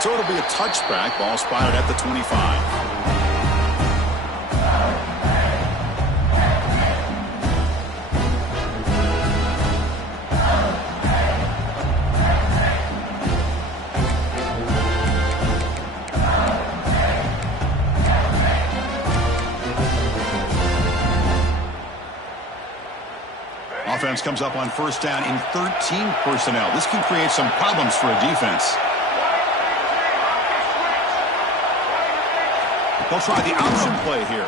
So it'll be a touchback. Ball spotted at the 25. Offense comes up on first down in 13 personnel. This can create some problems for a defense. They'll try the option play here.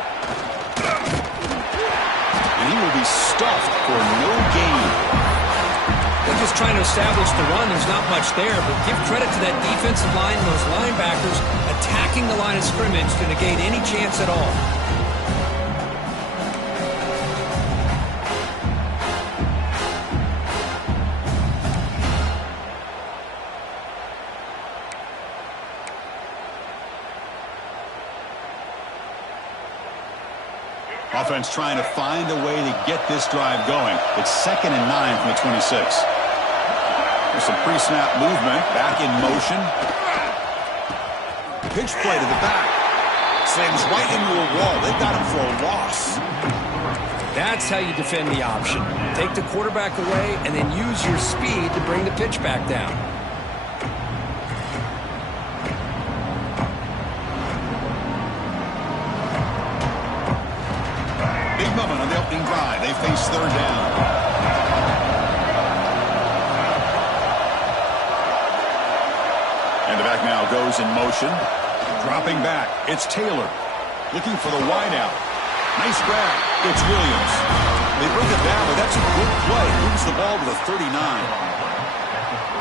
And he will be stuffed for no gain. They're just trying to establish the run. There's not much there, but give credit to that defensive line and those linebackers attacking the line of scrimmage to negate any chance at all. Offense trying to find a way to get this drive going. It's 2nd and 9 from the 26. There's some pre-snap movement. Back in motion. Pitch play to the back. Slams right into a wall. They've got him for a loss. That's how you defend the option. Take the quarterback away and then use your speed to bring the pitch back down. Moment on the opening drive. They face third down. And the back now goes in motion. Dropping back. It's Taylor. Looking for the wideout. Nice grab. It's Williams. They bring it down, but that's a good play. Moves the ball to the 39.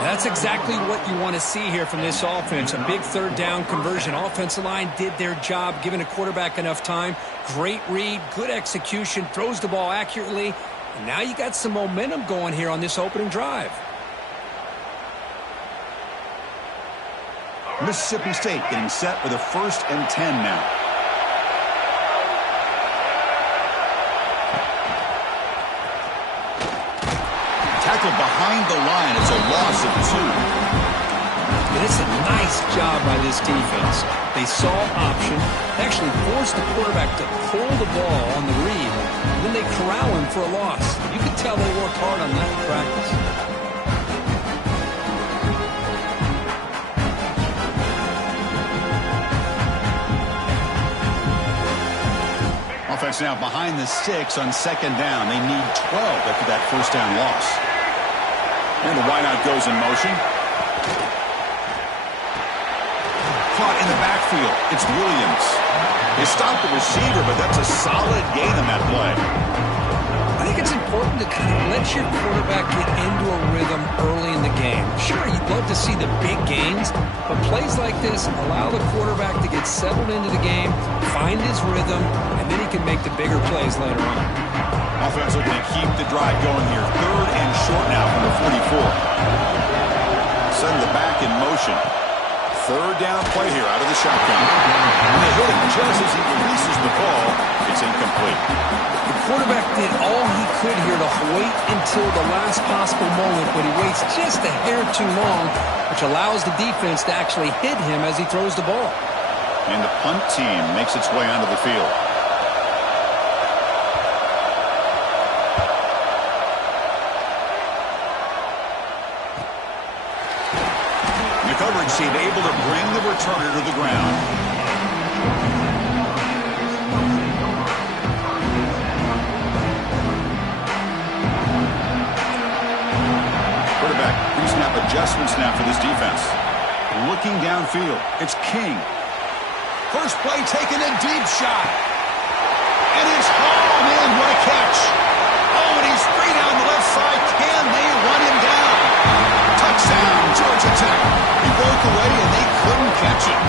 That's exactly what you want to see here from this offense. A big third down conversion. Offensive line did their job, giving a quarterback enough time. Great read, good execution, throws the ball accurately. And now you got some momentum going here on this opening drive. Mississippi State getting set for the 1st and 10 now. Tackled behind the line. It's a loss of 2. And it's a nice job by this defense. They saw option, actually forced the quarterback to pull the ball on the read, and then they corral him for a loss. You can tell they worked hard on that in practice. Offense now behind the 6 on 2nd down. They need 12 after that first down loss. And the wideout goes in motion. Caught in the backfield. It's Williams. They stopped the receiver, but that's a solid gain on that play. I think it's important to kind of let your quarterback get into a rhythm early in the game. Sure, you'd love to see the big gains, but plays like this allow the quarterback to get settled into the game, find his rhythm, and then he can make the bigger plays later on. Offense looking to keep the drive going here. 3rd and short now from the 44. Send the back in motion. 3rd down play here out of the shotgun. And they hit him just as he releases the ball. It's incomplete. The quarterback did all he could here to wait until the last possible moment, but he waits just a hair too long, which allows the defense to actually hit him as he throws the ball. And the punt team makes its way onto the field. The coverage team able to bring the returner to the ground. Quarterback pre-snap adjustments now for this defense. Looking downfield. It's King. First play taken, a deep shot. And it's hauled in. What a catch. Oh, and he's free down the left side. Can they run him down? Touchdown, Georgia Tech. He broke away and they couldn't catch it.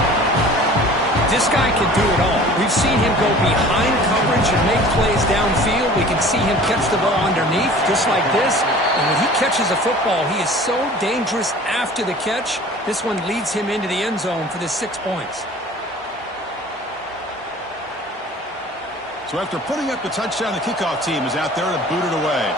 This guy can do it all. We've seen him go behind coverage and make plays downfield. We can see him catch the ball underneath just like this. And when he catches a football, he is so dangerous after the catch. This one leads him into the end zone for the 6 points. So after putting up the touchdown, the kickoff team is out there to boot it away.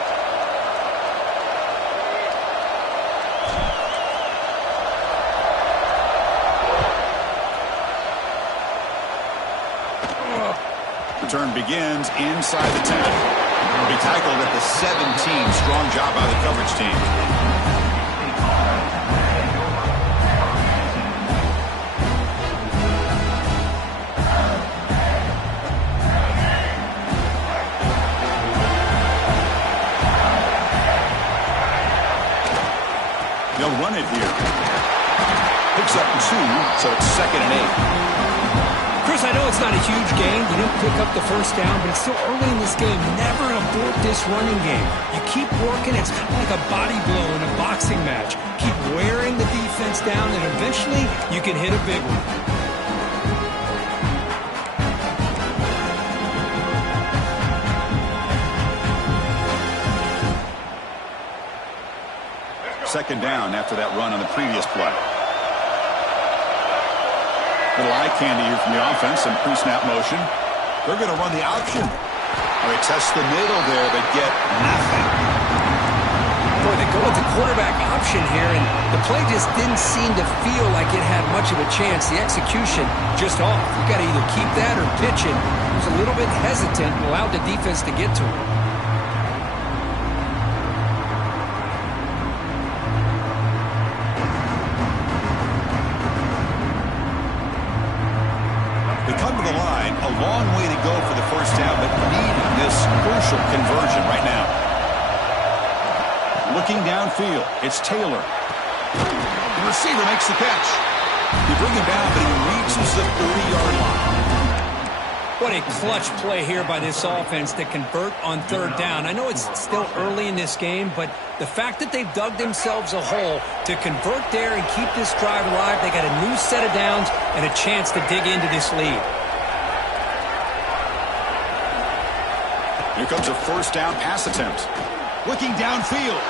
return begins inside the 10. He'll be tackled at the 17. Strong job by the coverage team. They'll run it here. Picks up 2, so it's 2nd and 8. Chris, I know it's not a huge gain. You didn't pick up the first down, but it's still early in this game. Never abort this running game. You keep working. It's kind of like a body blow in a boxing match. Keep wearing the defense down, and eventually you can hit a big one. Second down after that run on the previous play. Little eye candy here from the offense and pre-snap motion. They're going to run the option. They test the middle there, but get nothing. Boy, they go with the quarterback option here, and the play just didn't seem to feel like it had much of a chance. The execution just off. You got to either keep that or pitch it. He was a little bit hesitant and allowed the defense to get to him. Long way to go for the first down, but needing this crucial conversion right now. Looking downfield, it's Taylor. The receiver makes the catch. You bring him down, but he reaches the 30-yard line. What a clutch play here by this offense to convert on third down. I know it's still early in this game, but the fact that they've dug themselves a hole to convert there and keep this drive alive, they got a new set of downs and a chance to dig into this lead. Here comes a first down pass attempt. Looking downfield.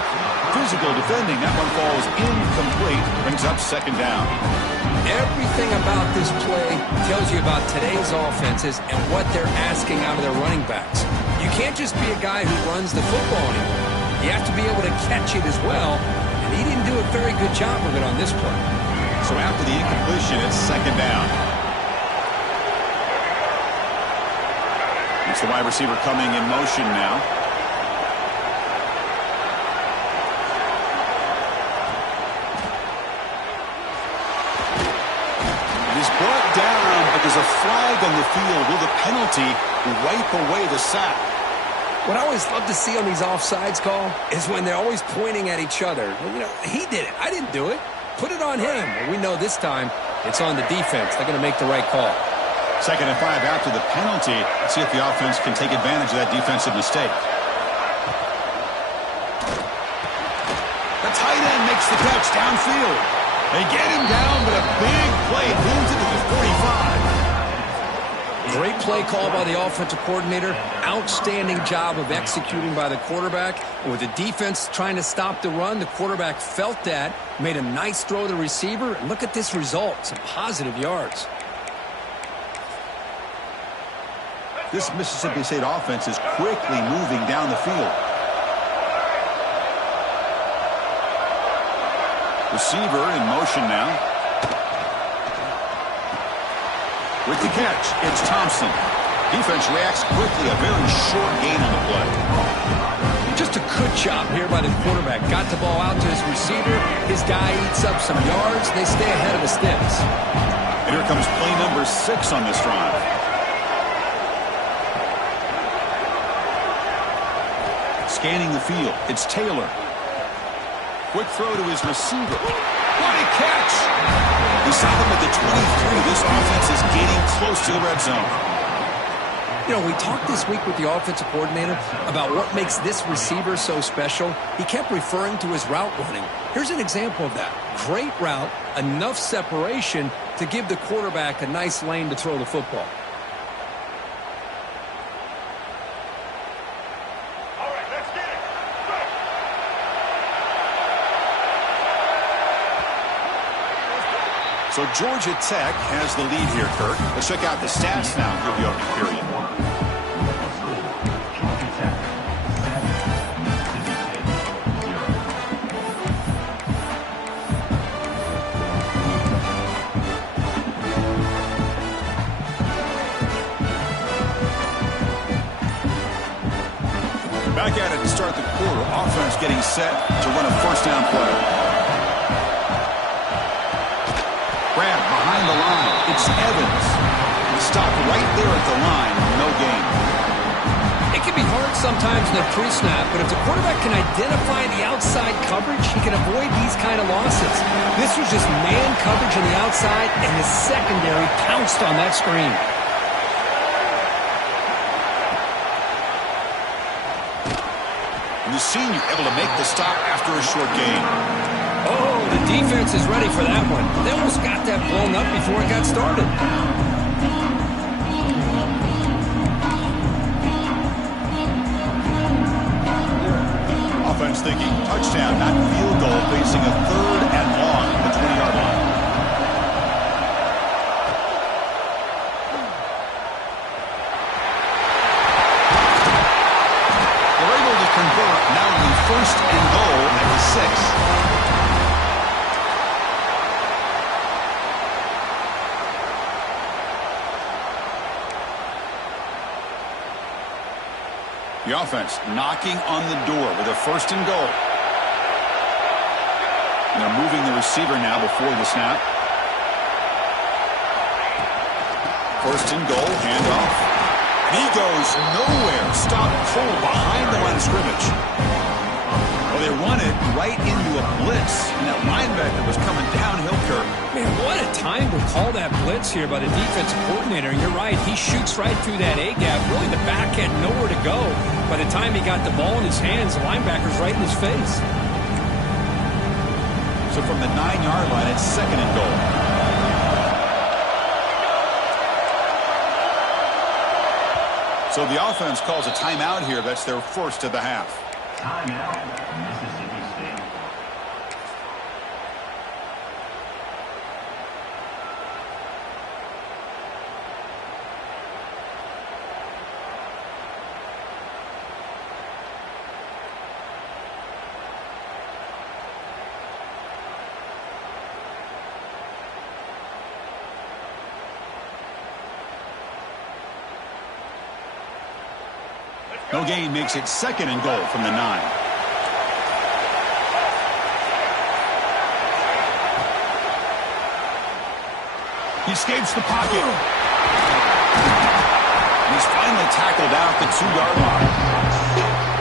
Physical defending. That one falls incomplete. Brings up second down. Everything about this play tells you about today's offenses and what they're asking out of their running backs. You can't just be a guy who runs the football anymore. You have to be able to catch it as well, and he didn't do a very good job of it on this play. So after the incompletion, it's second down. It's the wide receiver coming in motion now. It is brought down, but there's a flag on the field. Will the penalty wipe away the sack? What I always love to see on these offsides call is when they're always pointing at each other. Well, you know, he did it. I didn't do it. Put it on him. Well, we know this time it's on the defense. They're going to make the right call. 2nd and 5 after the penalty. Let's see if the offense can take advantage of that defensive mistake. The tight end makes the catch downfield. They get him down, but a big play moves into the 45. Great play call by the offensive coordinator. Outstanding job of executing by the quarterback. And with the defense trying to stop the run, the quarterback felt that, made a nice throw to the receiver. And look at this result. Some positive yards. This Mississippi State offense is quickly moving down the field. Receiver in motion now. With the catch, it's Thompson. Defense reacts quickly. A very short gain on the play. Just a good job here by the quarterback. Got the ball out to his receiver. His guy eats up some yards. They stay ahead of the sticks. And here comes play number 6 on this drive. Scanning the field, it's Taylor. Quick throw to his receiver. What a catch! He saw him at the 23. This offense is getting close to the red zone. You know, we talked this week with the offensive coordinator about what makes this receiver so special. He kept referring to his route running. Here's an example of that. Great route, enough separation to give the quarterback a nice lane to throw the football. So Georgia Tech has the lead here, Kirk. Let's check out the stats now for the opening period. to start the quarter. Offense getting set to run a first down play. Grab behind the line. It's Evans. He stopped right there at the line. No gain. It can be hard sometimes in the pre-snap, but if the quarterback can identify the outside coverage, he can avoid these kind of losses. This was just man coverage on the outside, and the secondary pounced on that screen. And the senior able to make the stop after a short gain. Oh, the defense is ready for that one. They almost got that blown up before it got started. Offense thinking touchdown, not field goal, facing a 3rd and long at the 20-yard line. They're able to convert, now on 1st and goal at the 6. The offense knocking on the door with a 1st and goal. And they're moving the receiver now before the snap. 1st and goal, handoff. And he goes nowhere. Stop full behind the line of scrimmage. Well, they run it right into a blitz. And that linebacker was coming downhill, Kirk. Man, what a time to call that blitz here by the defensive coordinator. And you're right, he shoots right through that A-gap. Really, the back had nowhere to go. By the time he got the ball in his hands, the linebacker's right in his face. So from the 9-yard line, it's 2nd and goal. So the offense calls a timeout here. That's their 1st of the half. Timeout, Mississippi State. No gain makes it 2nd and goal from the 9. He escapes the pocket. He's finally tackled out the 2-yard line.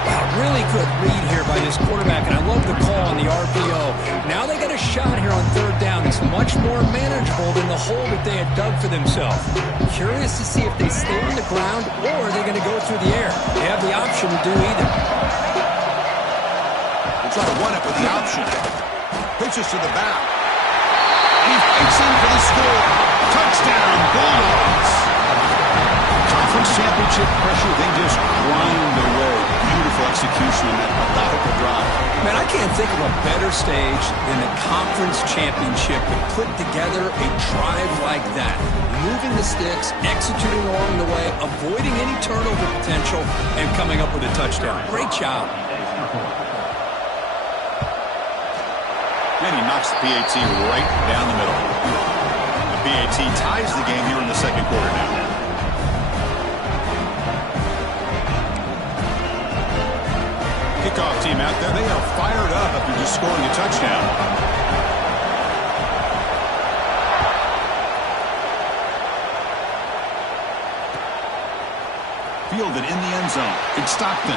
Wow, really good read here by this quarterback, and I love the call on the RPO. Now they got a shot here on 3rd down. It's much more manageable than the hole that they had dug for themselves. Curious to see if they stay on the ground or are they going to go through the air. They have the option to do either. They try to run it with the option. Pitches to the back. And he fights in for the score. Touchdown, Bulldogs. Conference championship pressure, they just grind away. Beautiful execution on that methodical drive. Man, I can't think of a better stage than the conference championship to put together a drive like that. Moving the sticks, executing along the way, avoiding any turnover potential, and coming up with a touchdown. Great job. And he knocks the PAT right down the middle. The PAT ties the game here in the 2nd quarter now. Kickoff team out there, they are fired up after just scoring a touchdown. Fielded in the end zone. It's Stockton.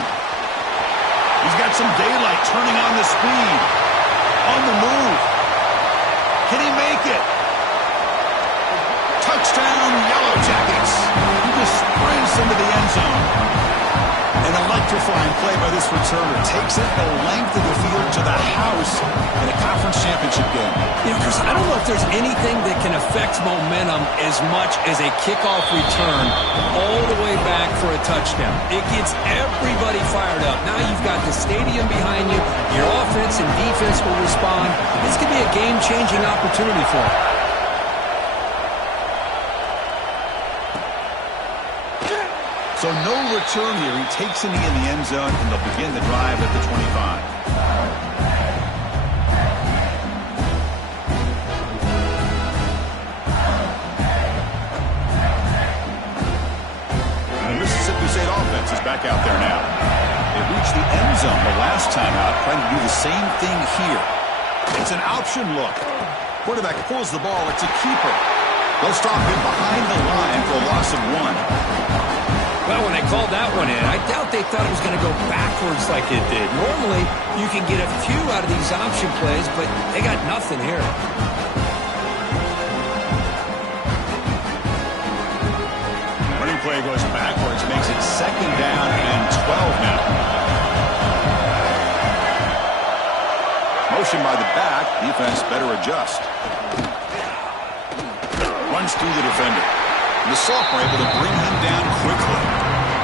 He's got some daylight, turning on the speed. On the move. Can he make it? Touchdown, Yellow Jackets. He just sprints into the end zone. An electrifying play by this returner. Takes it the length of the field to the house in a conference championship game. You know, Chris, I don't know if there's anything that can affect momentum as much as a kickoff return all the way back for a touchdown. It gets everybody fired up. Now you've got the stadium behind you. Your offense and defense will respond. This could be a game-changing opportunity for them. So no return here. He takes a knee in the end zone, and they'll begin the drive at the 25. And the Mississippi State offense is back out there now. They reach the end zone the last time out, trying to do the same thing here. It's an option look. Quarterback pulls the ball. It's a keeper. They'll stop him behind the line for a loss of 1. Well, when they called that one in, I doubt they thought it was going to go backwards like it did. Normally, you can get a few out of these option plays, but they got nothing here. Running play goes backwards, makes it 2nd down and 12 now. Motion by the back. Defense better adjust. Runs through the defender. The sophomore able to bring him down quickly.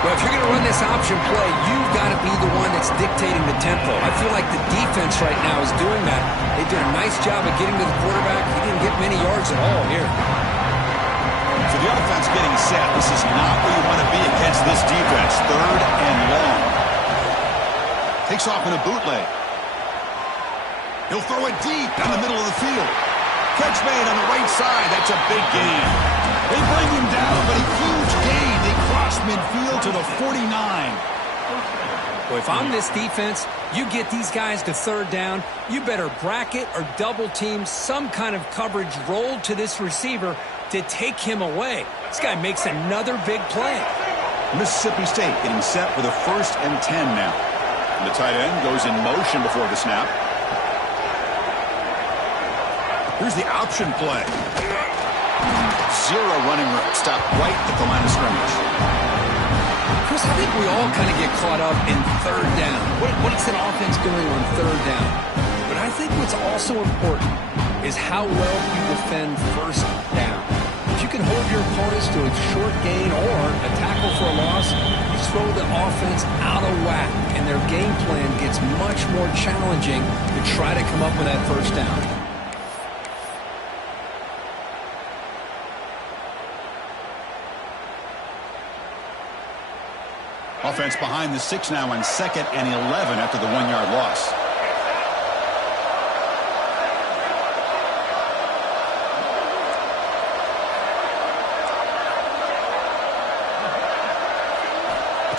Well, if you're going to run this option play, you've got to be the one that's dictating the tempo. I feel like the defense right now is doing that. They did a nice job of getting to the quarterback. He didn't get many yards at all here. So the offense getting set. This is not where you want to be against this defense. 3rd and long. Takes off in a bootleg. He'll throw it deep down the middle of the field. Catch made on the right side. That's a big gain. They bring him down, but a huge gain. They cross midfield to the 49. Well, if I'm this defense, you get these guys to 3rd down, you better bracket or double team some kind of coverage roll to this receiver to take him away. This guy makes another big play. Mississippi State getting set for the 1st and 10 now. And the tight end goes in motion before the snap. Here's the option play. 0 running room. Stop right at the line of scrimmage. Chris, I think we all kind of get caught up in 3rd down. What's an offense doing on 3rd down? But I think what's also important is how well you defend 1st down. If you can hold your opponents to a short gain or a tackle for a loss, you throw the offense out of whack, and their game plan gets much more challenging to try to come up with that 1st down. Offense behind the 6 now on 2nd and 11 after the 1-yard loss.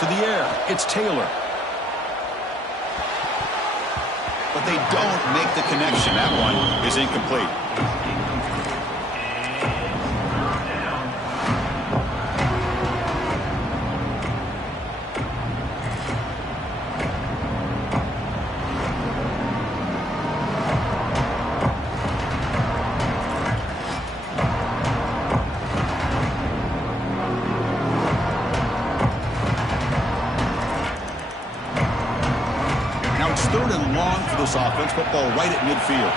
To the air, it's Taylor. But they don't make the connection. That one is incomplete. It's 3rd and long for this offense. Football right at midfield.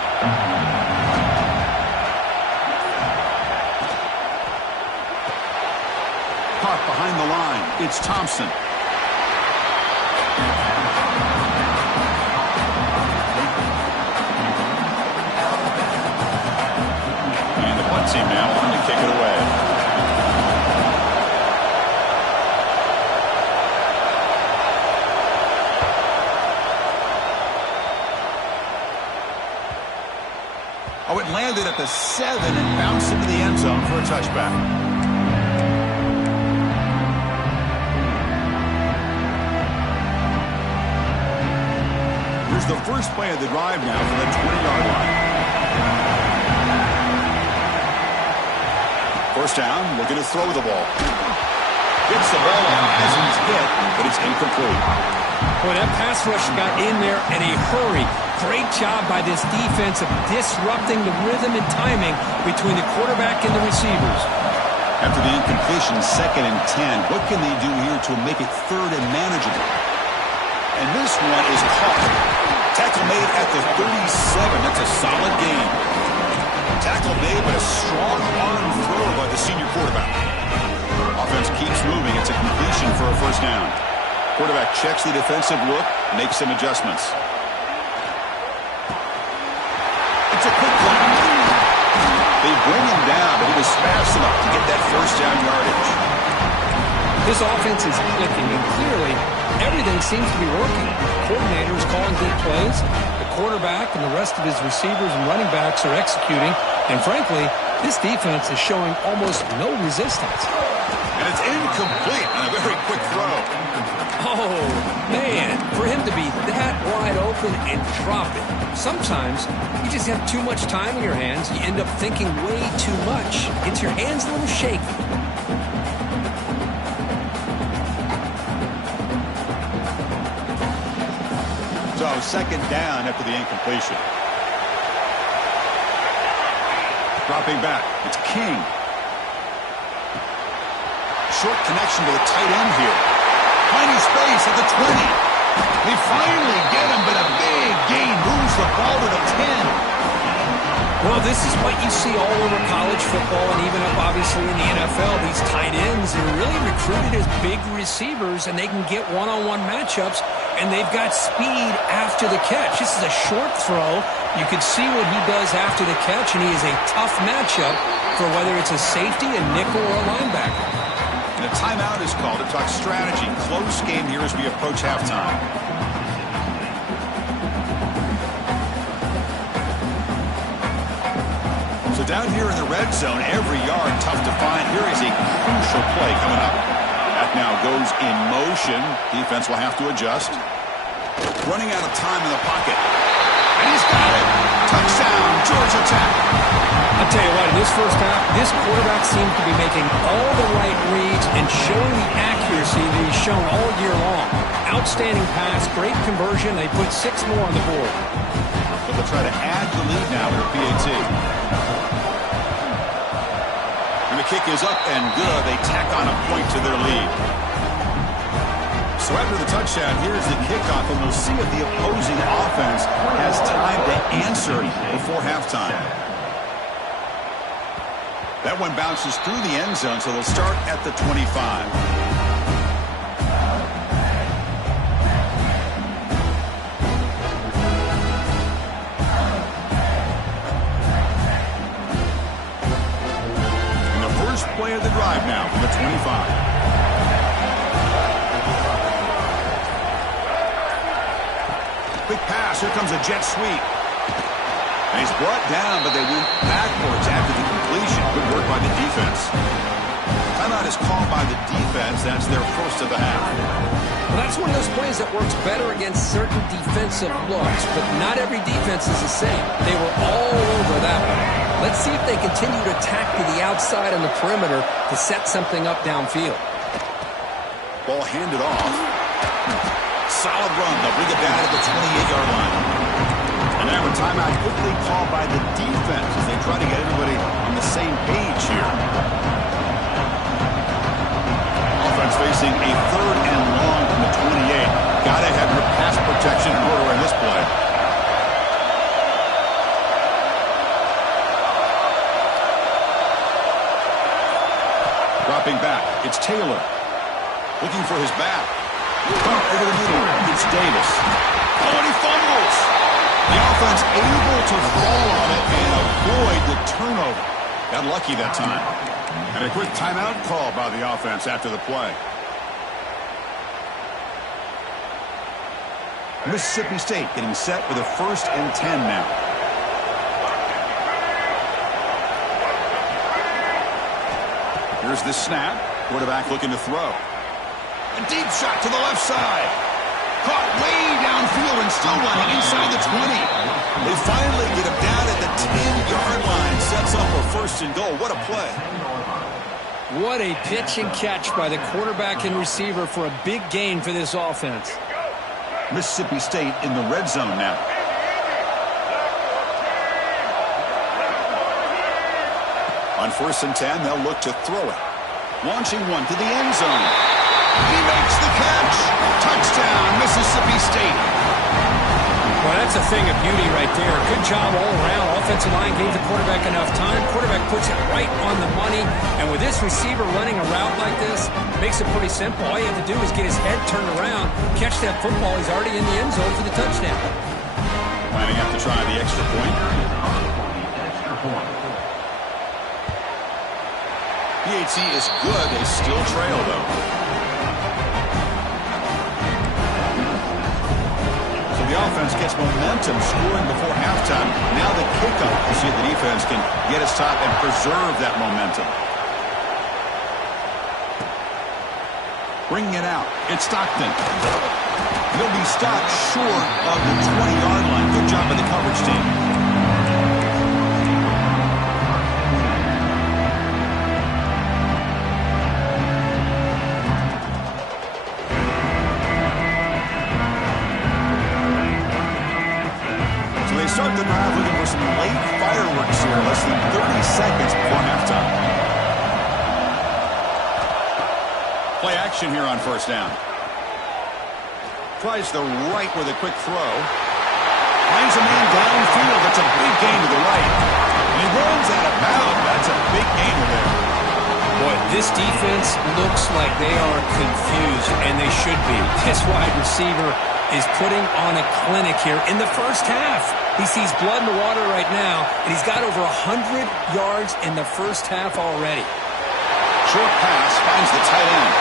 Caught behind the line. It's Thompson. And the punt team now on to kick it away. Oh, it landed at the 7 and bounced into the end zone for a touchback. Here's the first play of the drive now from the 20-yard line. 1st down, looking to throw the ball. Gets the ball on as he's hit, but it's incomplete. Boy, that pass rush got in there in a hurry. Great job by this defense of disrupting the rhythm and timing between the quarterback and the receivers. After the incompletion, 2nd and 10. What can they do here to make it 3rd and manageable? And this one is caught. Tackle made at the 37. That's a solid gain. Tackle made, but a strong arm throw by the senior quarterback. Offense keeps moving. It's a completion for a 1st down. Quarterback checks the defensive look, makes some adjustments. It's a quick play. They bring him down, but he was fast enough to get that 1st down yardage. This offense is clicking, and clearly everything seems to be working. The coordinator is calling good plays. The quarterback and the rest of his receivers and running backs are executing. And frankly, this defense is showing almost no resistance. And it's incomplete on a very quick throw. Oh, Man, for him to be that wide open and drop it. Sometimes you just have too much time in your hands. You end up thinking way too much. Gets your hands a little shaky. So second down after the incompletion. Dropping back. It's King. Short connection to the tight end here. Finding space at the 20. They finally get him, but a big gain moves the ball to the 10. Well, this is what you see all over college football and even up, obviously, in the NFL. These tight ends are really recruited as big receivers, and they can get one-on-one matchups, and they've got speed after the catch. This is a short throw. You can see what he does after the catch, and he is a tough matchup for whether it's a safety, a nickel, or a linebacker. And a timeout is called to talk strategy. Close game here as we approach halftime. So down here in the red zone, every yard tough to find. Here is a crucial play coming up. That now goes in motion. Defense will have to adjust. Running out of time in the pocket. And he's got it. Touchdown, Georgia Tech. I'll tell you what, in this first half, this quarterback seems to be making all the right reads and showing the accuracy that he's shown all year long. Outstanding pass, great conversion. They put 6 more on the board. But they'll try to add the lead now with a PAT. And the kick is up and good. They tack on a point to their lead. So after the touchdown, here's the kickoff, and we'll see if the opposing offense has time to answer before halftime. That one bounces through the end zone, so they'll start at the 25. And the first play of the drive now from the 25. Quick pass. Here comes a jet sweep. And he's brought down, but they went backwards after the completion. Good work by the defense. Timeout is called by the defense. That's their first of the half. Well, that's one of those plays that works better against certain defensive looks, but not every defense is the same. They were all over that one. Let's see if they continue to attack to the outside on the perimeter to set something up downfield. Ball handed off. Solid run. They'll bring it down at the 28-yard line. And now a timeout quickly called by the defense as they try to get everybody on the same page here. Offense facing a 3rd and long from the 28. Got to have your pass protection in order in this play. Dropping back. It's Taylor. Looking for his back. Over the middle. It's Davis. Oh, and he fumbles. The offense able to fall on it and avoid the turnover. Got lucky that time. And a quick timeout call by the offense after the play. Mississippi State getting set for the 1st and 10 now. Here's the snap. Quarterback looking to throw. A deep shot to the left side. Caught way downfield and still running inside the 20. They finally get him down at the 10-yard line. Sets up a 1st and goal. What a play. What a pitch and catch by the quarterback and receiver for a big gain for this offense. Mississippi State in the red zone now. On 1st and 10, they'll look to throw it. Launching one to the end zone. He makes the catch. Touchdown, Mississippi State. Well, that's a thing of beauty right there. Good job all around. Offensive line gave the quarterback enough time. Quarterback puts it right on the money. And with this receiver running a route like this, it makes it pretty simple. All you have to do is get his head turned around, catch that football. He's already in the end zone for the touchdown. Lining up to try the extra point. PAT is good. They still trail, though. The offense gets momentum scoring before halftime. Now the kickoff. We'll see if the defense can get a stop and preserve that momentum. Bringing it out. It's Stockton. He'll be stopped short of the 20-yard line. Good job by the coverage team. Start the drive looking for some late fireworks here. Less than 30 seconds before halftime. Play action here on first down. Tries the right with a quick throw. Finds a man downfield. That's a big gain to the right. And he runs out of bounds. That's a big gain there. Boy, this defense looks like they are confused, and they should be. This wide receiver is putting on a clinic here in the first half. He sees blood in the water right now, and he's got over 100 yards in the first half already. Short pass finds the tight end.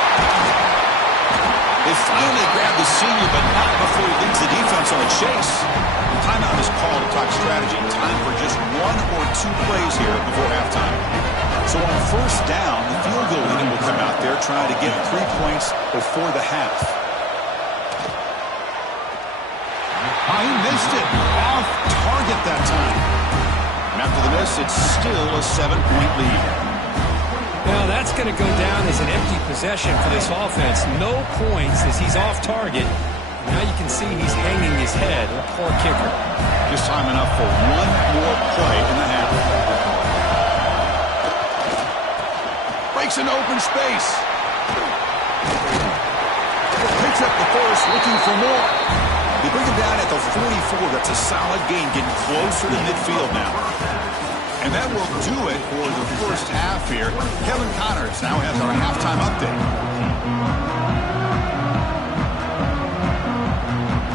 They finally grab the senior, but not before he leads the defense on a chase. The timeout is called to talk strategy. Time for just 1 or 2 plays here before halftime. So on first down, the field goal unit will come out there trying to get 3 points before the half. He missed it. Off target that time. And after the miss, it's still a 7-point lead. Now that's going to go down as an empty possession for this offense. No points as he's off target. Now you can see he's hanging his head. A poor kicker. Just time enough for 1 more play in the half. Breaks an open space. Picks up the first, looking for more. They bring him down at the 44. That's a solid gain, getting closer to midfield now. And that will do it for the first half here. Kevin Connors now has our halftime update.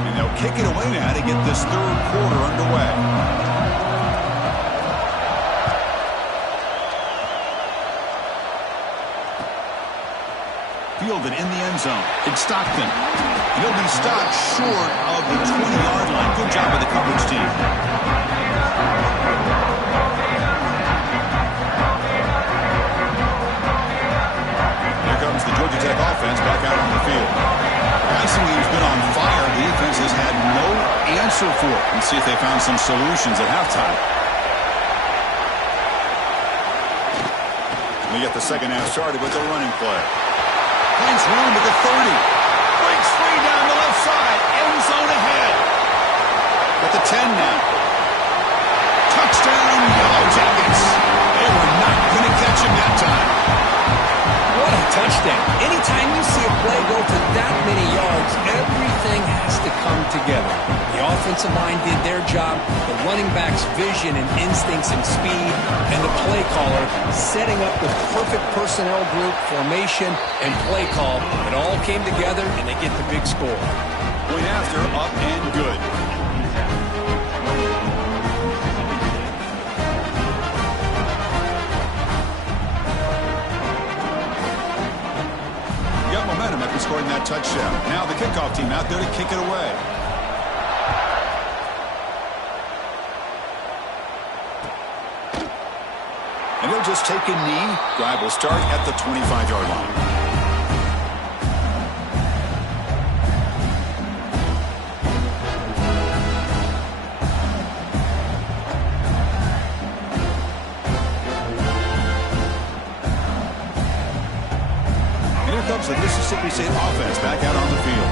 And they'll kick it away now to get this third quarter underway. Fielded in the end zone. It's Stockton. He'll be stopped short of the 20-yard line. Good job by the coverage team. Here comes the Georgia Tech offense back out on the field. Passing game's been on fire. The defense has had no answer for it. Let's see if they found some solutions at halftime. We get the second half started with a running play. Finds room at the 30. Breaks free down the left side. End zone ahead. At the 10 now. Touchdown, Yellow Jackets. They were not going to catch him that time. What a touchdown. Anytime you see a play go to that many yards, everything has to come together. The offensive line did their job, the running back's vision and instincts and speed, and the play caller setting up the perfect personnel group, formation, and play call. It all came together, and they get the big score. Point after, up and good. Momentum after scoring that touchdown. Now the kickoff team out there to kick it away. And he'll just take a knee. Drive will start at the 25-yard line. The Mississippi State offense back out on the field.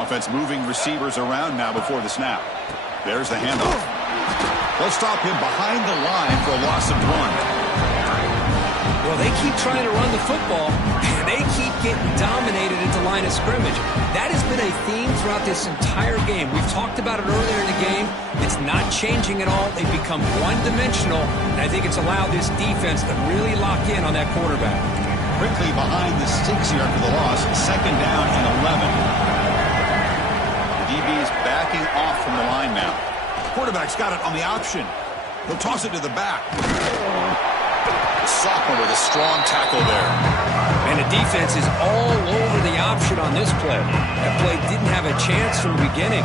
Offense moving receivers around now before the snap. There's the handoff. They'll stop him behind the line for a loss of 1. Well, they keep trying to run the football, and they keep getting dominated at the line of scrimmage. That has been a theme throughout this entire game. We've talked about it earlier in the game. It's not changing at all. They've become one-dimensional, and I think it's allowed this defense to really lock in on that quarterback. Quickly behind the sticks here after the loss. Second down and 11. The DB's backing off from the line now. Quarterback's got it on the option. He'll toss it to the back. The sophomore with a strong tackle there. And the defense is all over the option on this play. That play didn't have a chance from the beginning.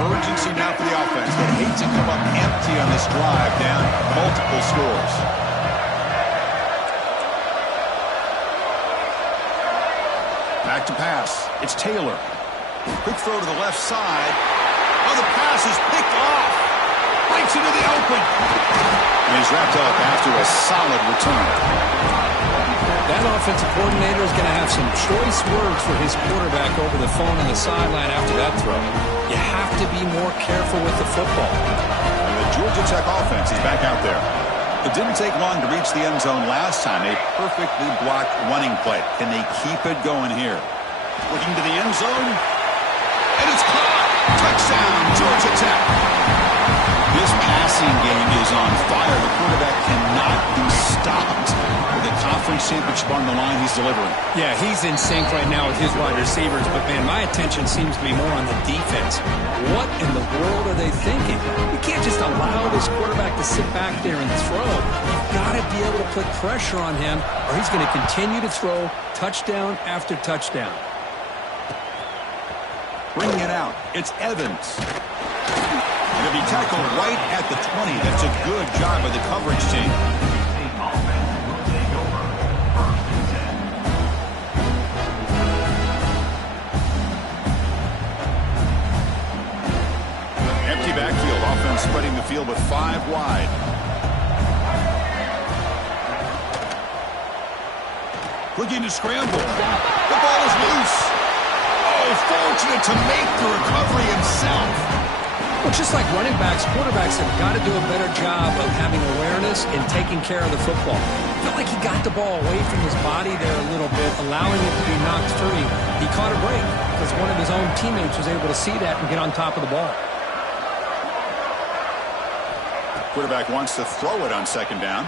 Urgency now for the offense. They hate to come up empty on this drive, down multiple scores. Back to pass. It's Taylor. Quick throw to the left side. Oh, the pass is picked off. Breaks into the open. And he's wrapped up after a solid return. That offensive coordinator is going to have some choice words for his quarterback over the phone on the sideline after that throw. You have to be more careful with the football. And the Georgia Tech offense is back out there. It didn't take long to reach the end zone last time. A perfectly blocked running play. Can they keep it going here? Looking to the end zone. And it's caught. Touchdown, Georgia Tech. This passing game is on fire. The quarterback cannot be stopped. With the conference championship on the line, he's delivering. Yeah, he's in sync right now with his wide receivers, but, man, my attention seems to be more on the defense. What in the world are they thinking? You can't just allow this quarterback to sit back there and throw. You've got to be able to put pressure on him, or he's going to continue to throw touchdown after touchdown. Bringing it out, it's Evans. Going to be tackled right at the 20. That's a good job by the coverage team. Empty backfield. Offense spreading the field with 5 wide. Looking to scramble. The ball is loose. Oh, fortunate to make the recovery himself. Well, just like running backs, quarterbacks have got to do a better job of having awareness and taking care of the football. I felt like he got the ball away from his body there a little bit, allowing it to be knocked free. He caught a break because one of his own teammates was able to see that and get on top of the ball. Quarterback wants to throw it on second down.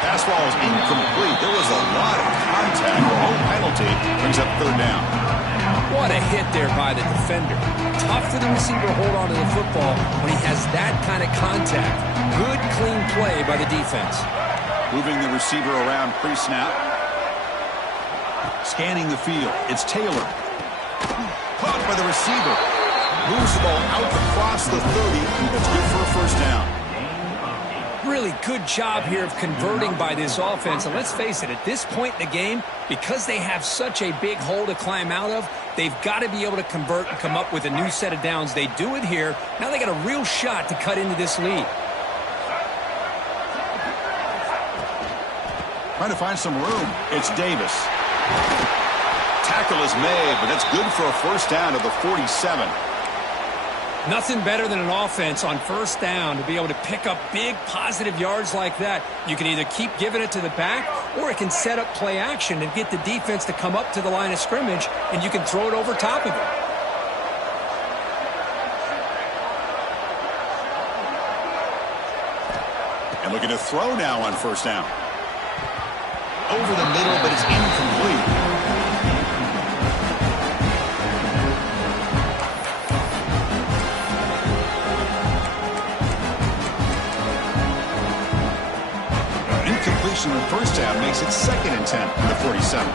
Pass ball is incomplete. There was a lot of contact. No penalty. Brings up third down. What a hit there by the defender. Tough for the receiver to hold on to the football when he has that kind of contact. Good, clean play by the defense. Moving the receiver around pre-snap. Scanning the field. It's Taylor. Caught by the receiver. Moves the ball out across the 30. That's good for a first down. Really good job here of converting by this offense. And let's face it, at this point in the game, because they have such a big hole to climb out of, they've got to be able to convert and come up with a new set of downs. They do it here. Now they got a real shot to cut into this lead. Trying to find some room. It's Davis. Tackle is made, but that's good for a first down to the 47. Nothing better than an offense on first down to be able to pick up big positive yards like that. You can either keep giving it to the back, or it can set up play action and get the defense to come up to the line of scrimmage, and you can throw it over top of it. And looking to throw now on first down. Over the middle, but it's incomplete. Incompletion on first down makes it 2nd and 10 from the 47.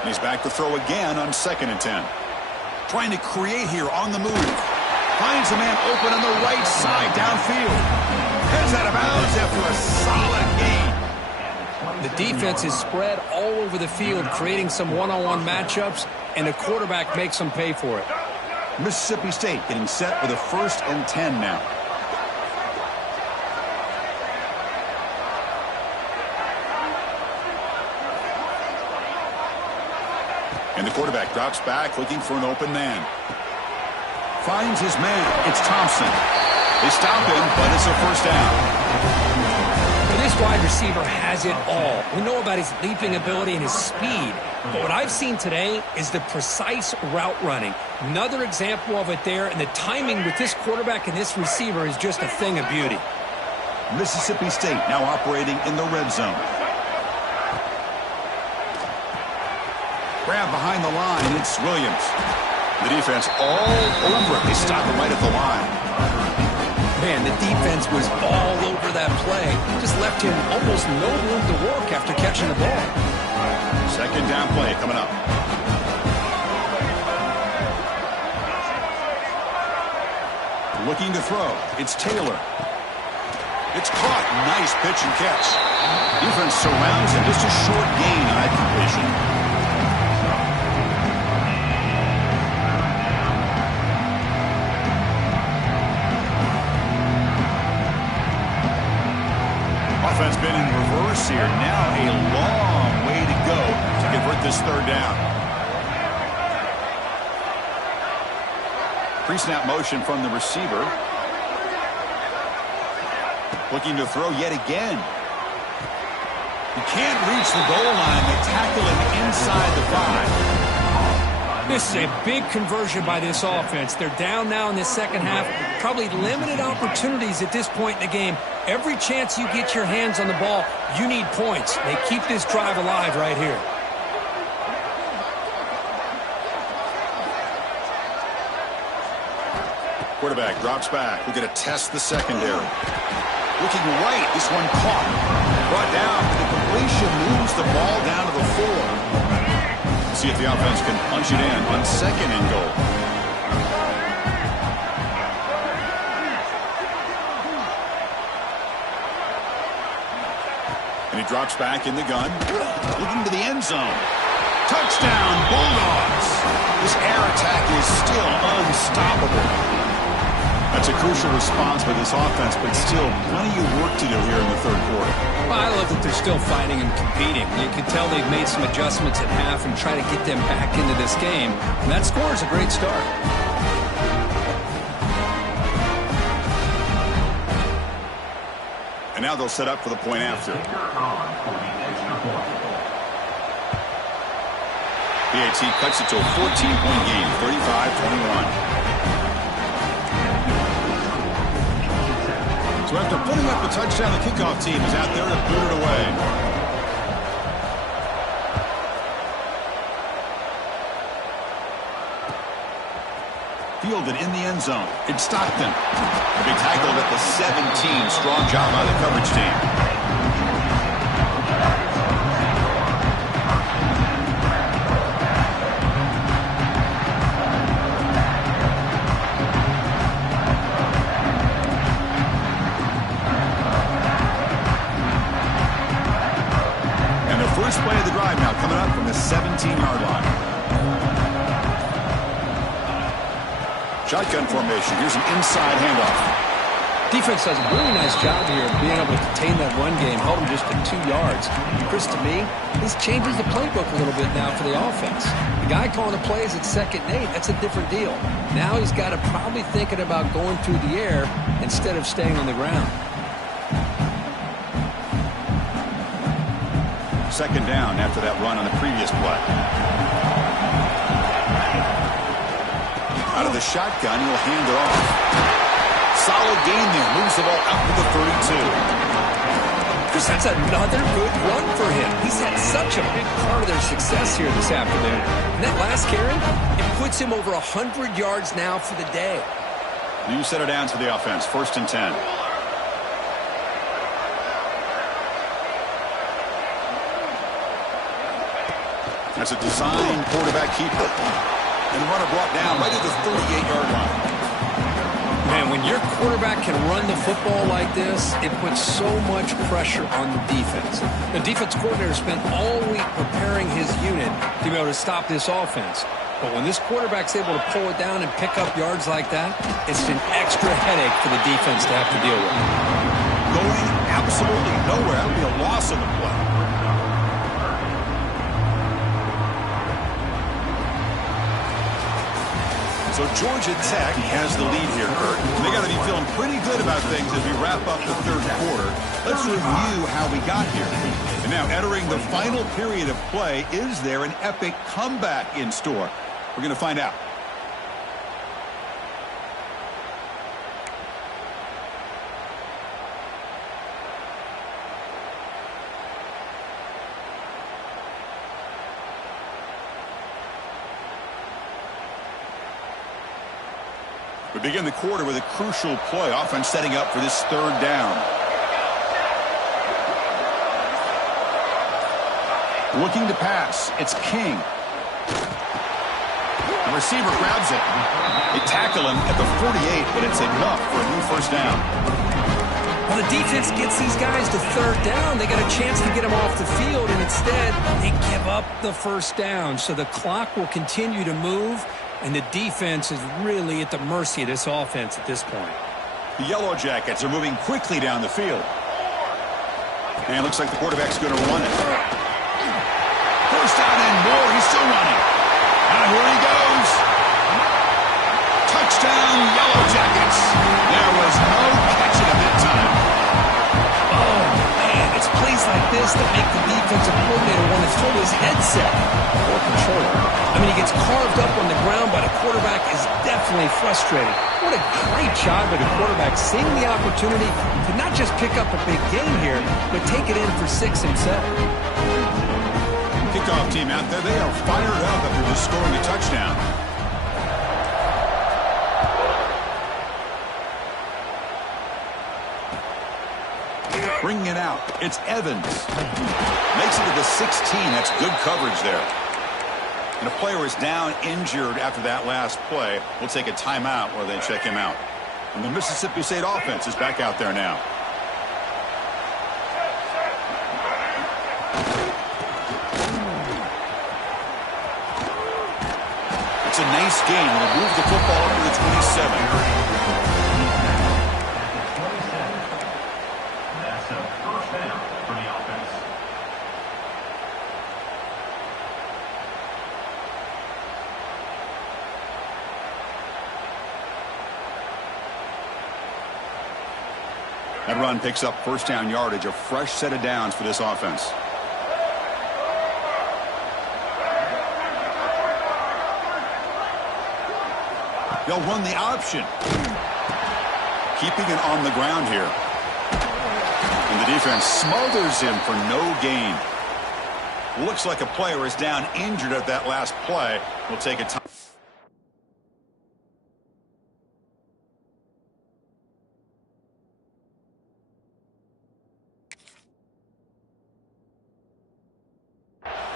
And he's back to throw again on 2nd and 10. Trying to create here on the move. Finds a man open on the right side downfield. Heads out of bounds after a solid gain. The defense is spread all over the field, creating some one-on-one matchups, and the quarterback makes them pay for it. Mississippi State getting set with a 1st and 10 now. And the quarterback drops back looking for an open man. Finds his man. It's Thompson. They stop him, but it's a first down. This wide receiver has it all. We know about his leaping ability and his speed. But what I've seen today is the precise route running. Another example of it there, and the timing with this quarterback and this receiver is just a thing of beauty. Mississippi State now operating in the red zone. Grab behind the line, it's Williams. The defense all over it. They stop him right at the line. Man, the defense was all over that play. Just left him almost no room to work after catching the ball. Second down play coming up. Looking to throw. It's Taylor. It's caught. Nice pitch and catch. Defense surrounds him. Just a short gain on that completion. Offense been in reverse here. Now a long way to go to convert this third down. Pre-snap motion from the receiver. Looking to throw yet again. He can't reach the goal line. They tackle him inside the 5. This is a big conversion by this offense. They're down now in this second half. Probably limited opportunities at this point in the game. Every chance you get your hands on the ball, you need points. They keep this drive alive right here. Quarterback drops back. We're going to test the secondary. Looking right. This one caught. Brought down. The completion moves the ball down to the 4. Let's see if the offense can punch it in on second and goal. And he drops back in the gun. Looking to the end zone. Touchdown, Bulldogs. This air attack is still unstoppable. That's a crucial response by this offense, but still plenty of work to do here in the third quarter. Well, I love that they're still fighting and competing. You can tell they've made some adjustments at half and try to get them back into this game. And that score is a great start. And now they'll set up for the point after. BAT cuts it to a 14-point game, 35-21. So after putting up a touchdown, the kickoff team is out there to boot it away. Fielded in the end zone. It's Stockton. A big tackle at the 17. Strong job by the coverage team. First play of the drive now coming up from the 17-yard line. Shotgun formation. Here's an inside handoff. Defense does a really nice job here of being able to contain that run game, held him just to 2 yards. Chris, to me, this changes the playbook a little bit now for the offense. The guy calling the plays at 2nd and 8, that's a different deal. Now he's got to probably thinking about going through the air instead of staying on the ground. Second down after that run on the previous play. Out of the shotgun, he'll hand it off. Solid gain there. Moves the ball out to the 32. Chris, that's another good run for him. He's had such a big part of their success here this afternoon. And that last carry, it puts him over 100 yards now for the day. You set it down to the offense. 1st and 10. That's a designed quarterback keeper. And the runner brought down right at the 38-yard line. Man, when your quarterback can run the football like this, it puts so much pressure on the defense. The defense coordinator spent all week preparing his unit to be able to stop this offense. But when this quarterback's able to pull it down and pick up yards like that, it's an extra headache for the defense to have to deal with. Going absolutely nowhere. That would be a loss of the play. So Georgia Tech has the lead here, Kurt. They got to be feeling pretty good about things as we wrap up the third quarter. Let's review how we got here. And now entering the final period of play, is there an epic comeback in store? We're going to find out. We begin the quarter with a crucial play. Offense setting up for this third down. Looking to pass. It's King. The receiver grabs it. They tackle him at the 48, but it's enough for a new first down. Well, the defense gets these guys to third down. They got a chance to get them off the field, and instead they give up the first down. So the clock will continue to move, and the defense is really at the mercy of this offense at this point. The Yellow Jackets are moving quickly down the field. And it looks like the quarterback's going to run it. First down and more. He's still running. Now here he goes. Touchdown, Yellow Jackets. There was no catching him that time. Oh, man, it's plays like this that make the defensive coordinator want to throw his headset or controller. I mean, he gets carved up on the ground, but the quarterback is definitely frustrated. What a great job by the quarterback seeing the opportunity to not just pick up a big game here, but take it in for 6 himself. Kickoff team out there, they are fired up after just scoring a touchdown. Bringing it out, it's Evans. Makes it to the 16. That's good coverage there. And a player is down injured after that last play. We'll take a timeout while they check him out. And the Mississippi State offense is back out there now. It's a nice game. We'll move the football up to the 27. That's a first down for the offense. That run picks up first down yardage, a fresh set of downs for this offense. They'll run the option. Keeping it on the ground here. And the defense smothers him for no gain. Looks like a player is down injured at that last play. We'll take a time.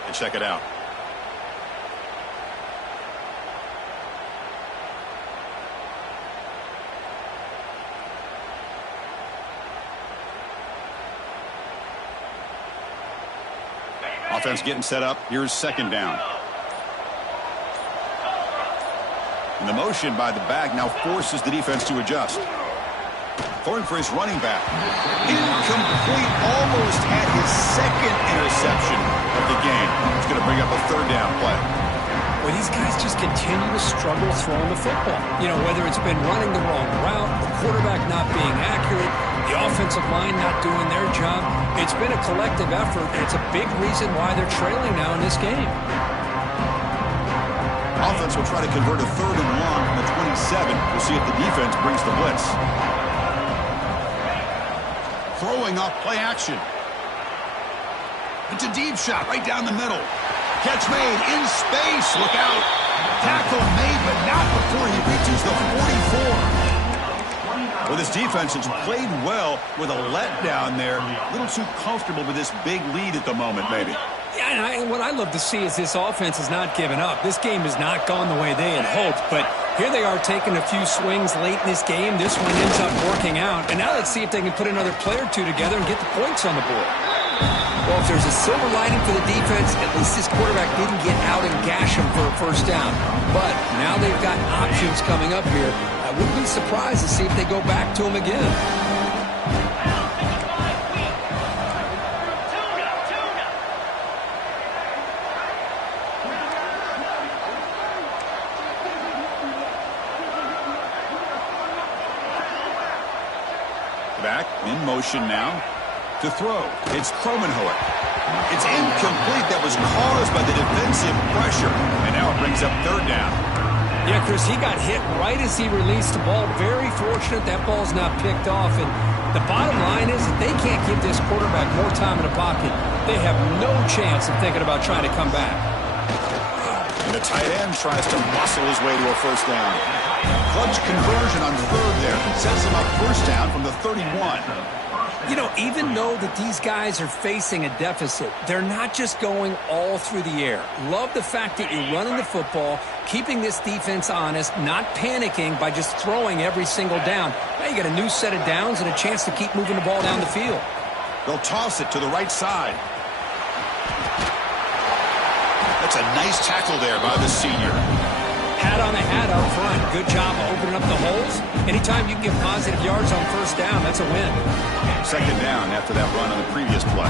And check it out. Offense getting set up. Here's second down. And the motion by the back now forces the defense to adjust. Throwing for his running back. Incomplete. Almost had his second interception of the game. It's going to bring up a third down play. Well, these guys just continue to struggle throwing the football. You know, whether it's been running the wrong route, the quarterback not being accurate, the offensive line not doing their job. It's been a collective effort, and it's a big reason why they're trailing now in this game. Offense will try to convert a third and long from the 27. We'll see if the defense brings the blitz. Throwing off play action. It's a deep shot right down the middle. Catch made in space. Look out. Tackle made, but not before he reaches the 44. Well, this defense has played well with a letdown there. A little too comfortable with this big lead at the moment, maybe. Yeah, and what I love to see is this offense has not given up. This game has not gone the way they had hoped, but here they are taking a few swings late in this game. This one ends up working out, and now let's see if they can put another play or two together and get the points on the board. Well, if there's a silver lining for the defense, at least this quarterback didn't get out and gash him for a first down. But now they've got options coming up here. I wouldn't be surprised to see if they go back to him again. Back in motion now to throw. It's Kromenhoek. It's incomplete. That was caused by the defensive pressure. And now it brings up third down. Yeah, Chris, he got hit right as he released the ball. Very fortunate that ball's not picked off. And the bottom line is that they can't give this quarterback more time in the pocket. They have no chance of thinking about trying to come back. And the tight end tries to muscle his way to a first down. Clutch conversion on third there. Sets them up first down from the 31. You know, even though that these guys are facing a deficit, they're not just going all through the air. Love the fact that you're running the football, keeping this defense honest, not panicking by just throwing every single down. Now you got a new set of downs and a chance to keep moving the ball down the field. They'll toss it to the right side. That's a nice tackle there by the senior. Hat on the hat up front. Good job of opening up the holes. Anytime you can get positive yards on first down, that's a win. Second down after that run on the previous play.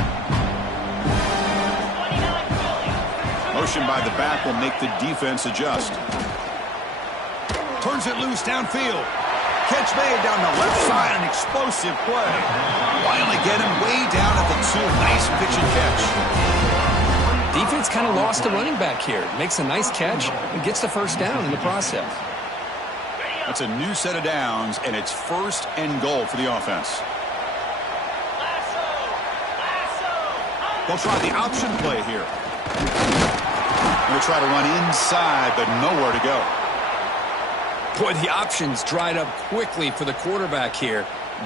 Motion by the back will make the defense adjust. Turns it loose downfield. Catch made down the left side, an explosive play. Finally get him way down at the 2. Nice pitch and catch. Defense kind of lost a running back here. Makes a nice catch and gets the first down in the process. That's a new set of downs, and it's first and goal for the offense. They'll try the option play here. They'll try to run inside, but nowhere to go. Boy, the options dried up quickly for the quarterback here.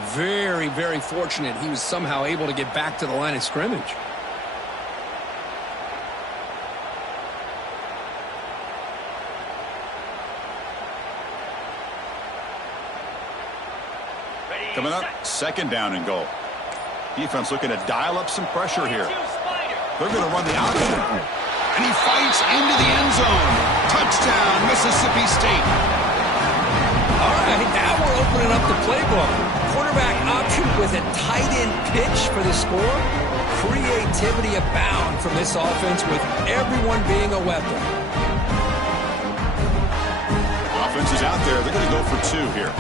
Very, very fortunate he was somehow able to get back to the line of scrimmage. Coming up, second down and goal. Defense looking to dial up some pressure here. They're going to run the option. And he fights into the end zone. Touchdown, Mississippi State. All right, now we're opening up the playbook. Quarterback option with a tight end pitch for the score. Creativity abound from this offense with everyone being a weapon. Offense is out there. They're going to go for 2 here.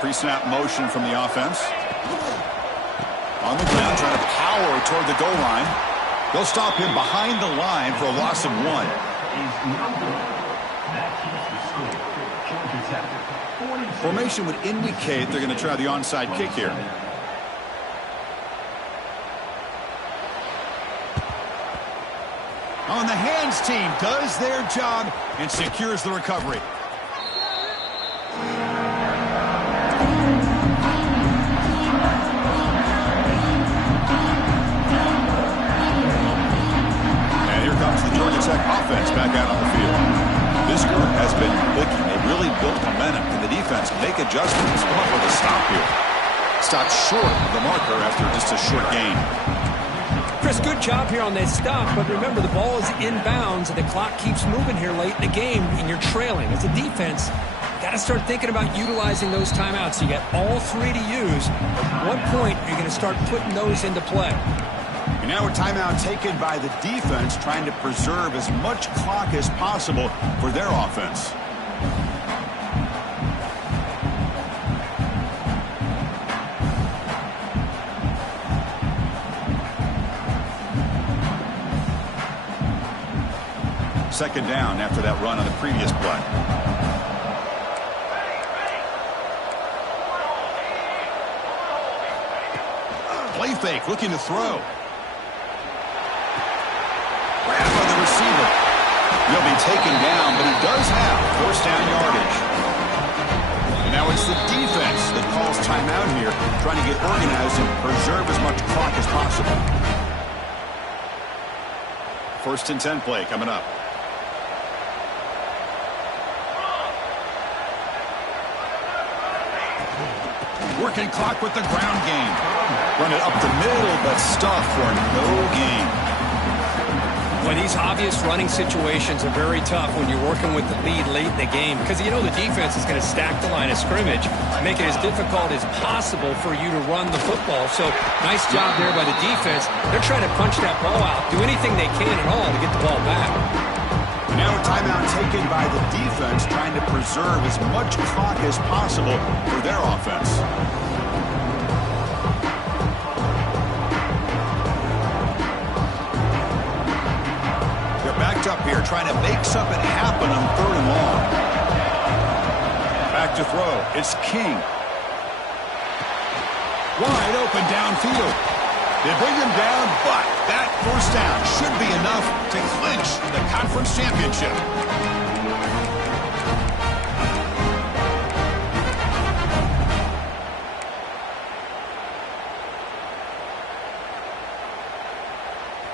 Pre-snap motion from the offense. On the ground, trying to power toward the goal line. They'll stop him behind the line for a loss of 1. Formation would indicate they're going to try the onside kick here. On the hands team does their job and secures the recovery. Georgia Tech offense back out on the field. This group has been clicking. They really built momentum. Can the defense make adjustments? Come up with a stop here. Stop short of the marker after just a short gain. Chris, good job here on that stop, but remember the ball is inbounds and the clock keeps moving here late in the game and you're trailing. As a defense, you got to start thinking about utilizing those timeouts. You got all 3 to use. At what point are you going to start putting those into play? And now a timeout taken by the defense, trying to preserve as much clock as possible for their offense. Second down after that run on the previous play. Play fake, looking to throw. Grab by the receiver. He'll be taken down, but he does have first down yardage. And now it's the defense that calls timeout here, trying to get organized and preserve as much clock as possible. First and 10 play coming up. Working clock with the ground game. Run it up the middle, but stuff for no gain. Boy, these obvious running situations are very tough when you're working with the lead late in the game because you know the defense is going to stack the line of scrimmage, make it as difficult as possible for you to run the football. So nice job there by the defense. They're trying to punch that ball out, do anything they can at all to get the ball back. Now a timeout taken by the defense, trying to preserve as much clock as possible for their offense. Backed up here, trying to make something happen on third and long. Back to throw. It's King. Wide open downfield. They bring him down, but that first down should be enough to clinch the conference championship.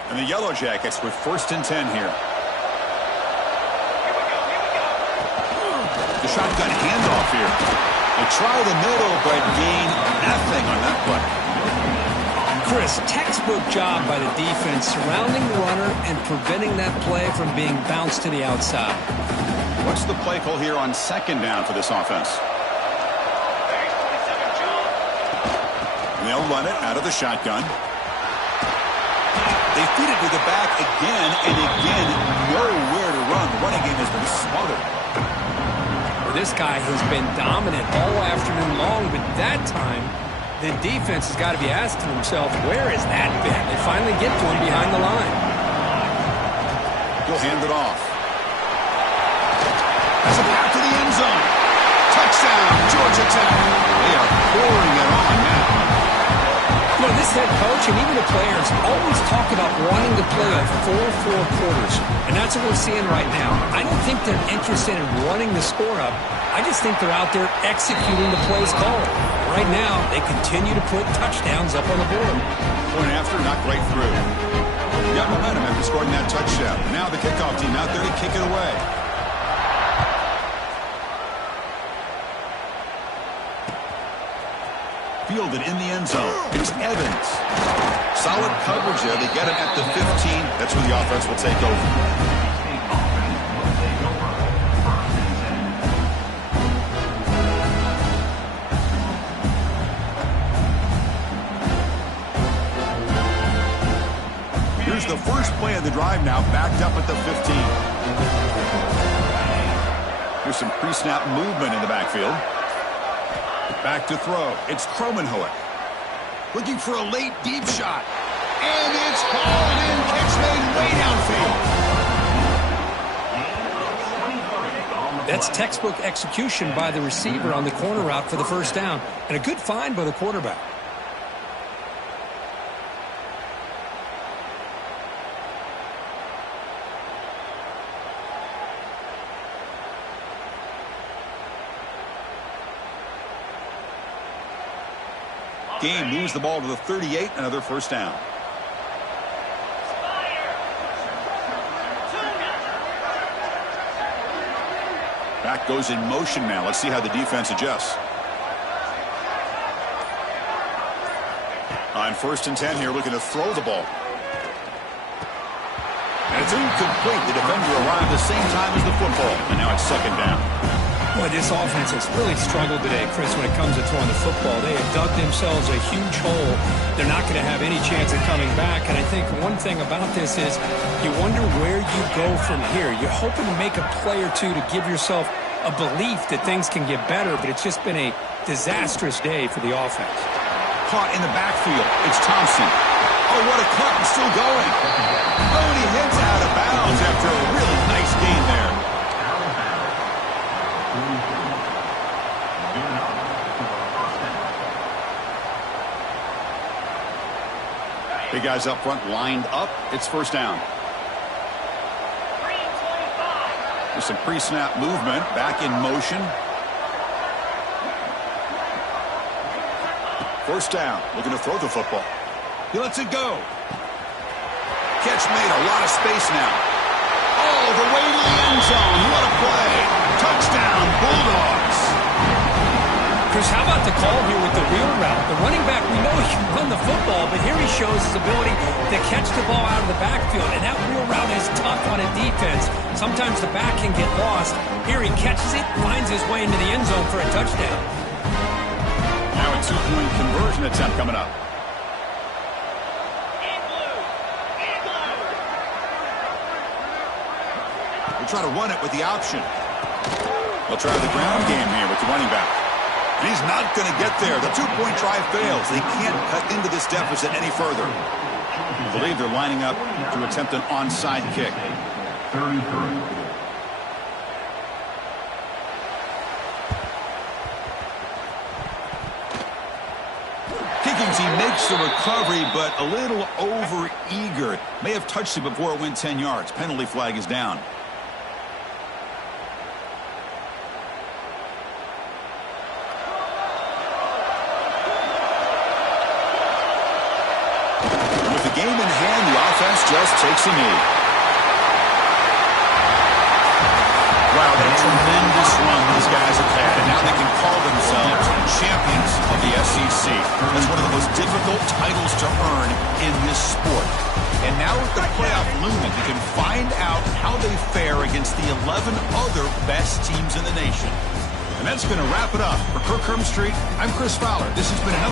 And the Yellow Jackets with 1st and 10 here. The shotgun handoff here. They try the middle, but gain nothing on that play. Chris, textbook job by the defense surrounding the runner and preventing that play from being bounced to the outside. What's the play call here on 2nd down for this offense? And they'll run it out of the shotgun. They feed it to the back again and again. Nowhere to run. The running game has been smothered. Well, this guy has been dominant all afternoon long, but that time the defense has got to be asking themselves, where has that been? They finally get to him behind the line. He'll hand it off. Has it back to the end zone. Touchdown, Georgia Tech. They are pouring it on now. You know, this head coach and even the players always talk about wanting to play a full 4 quarters, and that's what we're seeing right now. I don't think they're interested in running the score up. I just think they're out there executing the plays called. Right now, they continue to put touchdowns up on the board. Point after, not right through. Got momentum after scoring that touchdown. Now the kickoff team out there to kick it away. Fielded in the end zone. It's Evans. Solid coverage there. They get him at the 15. That's where the offense will take over. Here's the first play of the drive now, backed up at the 15. Here's some pre-snap movement in the backfield. Back to throw. It's Kromenhoek. Looking for a late deep shot. And it's hauled in. Catch made way downfield. That's textbook execution by the receiver on the corner route for the first down. And a good find by the quarterback. Game moves the ball to the 38, another first down. Back goes in motion now. Let's see how the defense adjusts. On 1st and 10 here, looking to throw the ball. And it's incomplete. The defender arrived the same time as the football, and now it's 2nd down. Boy, this offense has really struggled today, Chris, when it comes to throwing the football. They have dug themselves a huge hole. They're not going to have any chance of coming back. And I think one thing about this is you wonder where you go from here. You're hoping to make a play or two to give yourself a belief that things can get better, but it's just been a disastrous day for the offense. Caught in the backfield. It's Thompson. Oh, what a cut. It's still going. Oh, and he hits out of bounds after a really nice gain there. Big guys up front lined up. It's first down. There's some pre-snap movement. Back in motion. First down. Looking to throw the football. He lets it go. Catch made. A lot of space now. Oh, the way to the end zone. What a play. Touchdown, Bulldogs. Chris, how about the call here with the wheel route? The running back, we know he can run the football, but here he shows his ability to catch the ball out of the backfield, and that wheel route is tough on a defense. Sometimes the back can get lost. Here he catches it, finds his way into the end zone for a touchdown. Now a 2-point conversion attempt coming up. We'll try to run it with the option. They'll try the ground game here with the running back. And he's not going to get there. The 2-point try fails. They can't cut into this deficit any further. I believe they're lining up to attempt an onside kick. 33. Kicking Sometimes he makes the recovery, but a little over-eager. May have touched it before it went 10 yards. Penalty flag is down. With the game in hand, the offense just takes a knee. Wow, what a tremendous run these guys have had, and now they can call themselves champions of the SEC. That's one of the most difficult titles to earn in this sport. And now with the playoff looming, they can find out how they fare against the 11 other best teams in the nation. And that's going to wrap it up. For Kirk Street, I'm Chris Fowler. This has been another